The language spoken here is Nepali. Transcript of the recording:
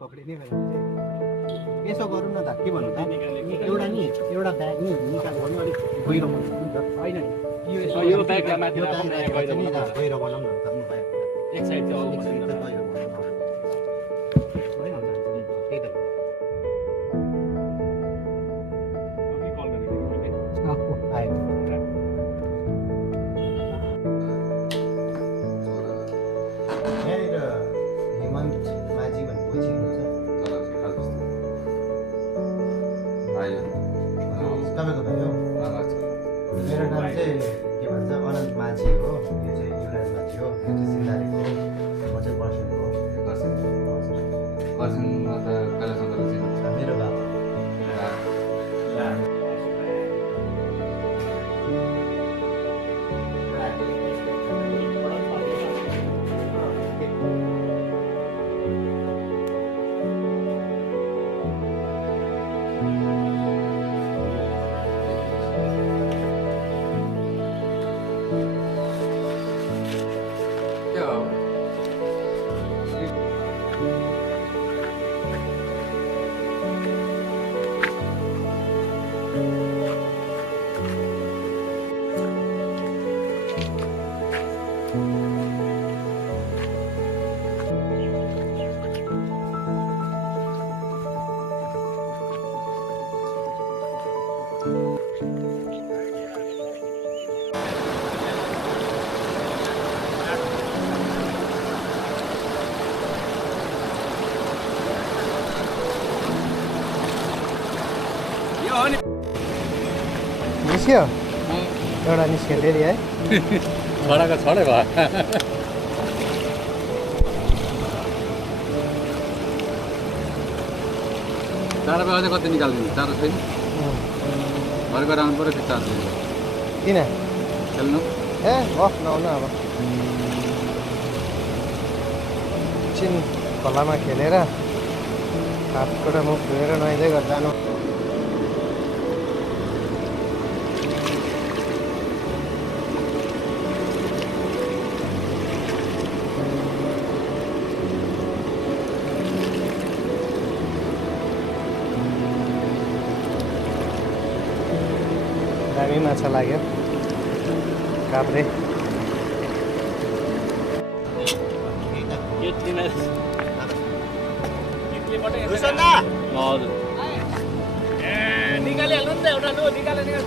पक्रिने बेला चाहिँ यसो गरौँ न त के भन्नु त एउटा ब्याग नि निकाल्यो भने अलिक गहिरो बनाउनु नि त होइन यो ब्यागलाई माथि यो राख्नु, ब्यागलाई गहिरो नि बनाउनु। गहिरो बनाउनु न त म ब्याग एक साइड चाहिँ एक साइड अल्मोस्ट चाहिँ गहिरो बनाउनु भइहाल्छ नि त्यही त आयो यहाँनिर हेमन्त माझी भन्ने कोही चिन्नुहुन्छ तपाईँको भाइ हो मेरो नाम चाहिँ के भन्छ अनन्त माझी हो यो चाहिँ युवराज माझी हो यो चाहिँ सिन्दारेको हो म चाहिँ पर्सेन्टको हो मेरो बाबा निस्क्यो एउटा निस्क्यो फेरि है छडाको छडै भयो चार रुपियाँ अझै कति निकालिदिनु 4 छैन घर गएर आउनु पऱ्यो त्यो 4 रुपियाँ किन खेल्नु ए अफ नआउनु अब एकछिन खोलामा खेलेर हातबाट मुख धोएर नुहाइँदै गरेर जानु दामी माछा लाग्यो काब्रे हजुर निकालिहाल्नु नि त एउटा लु निकाल्यो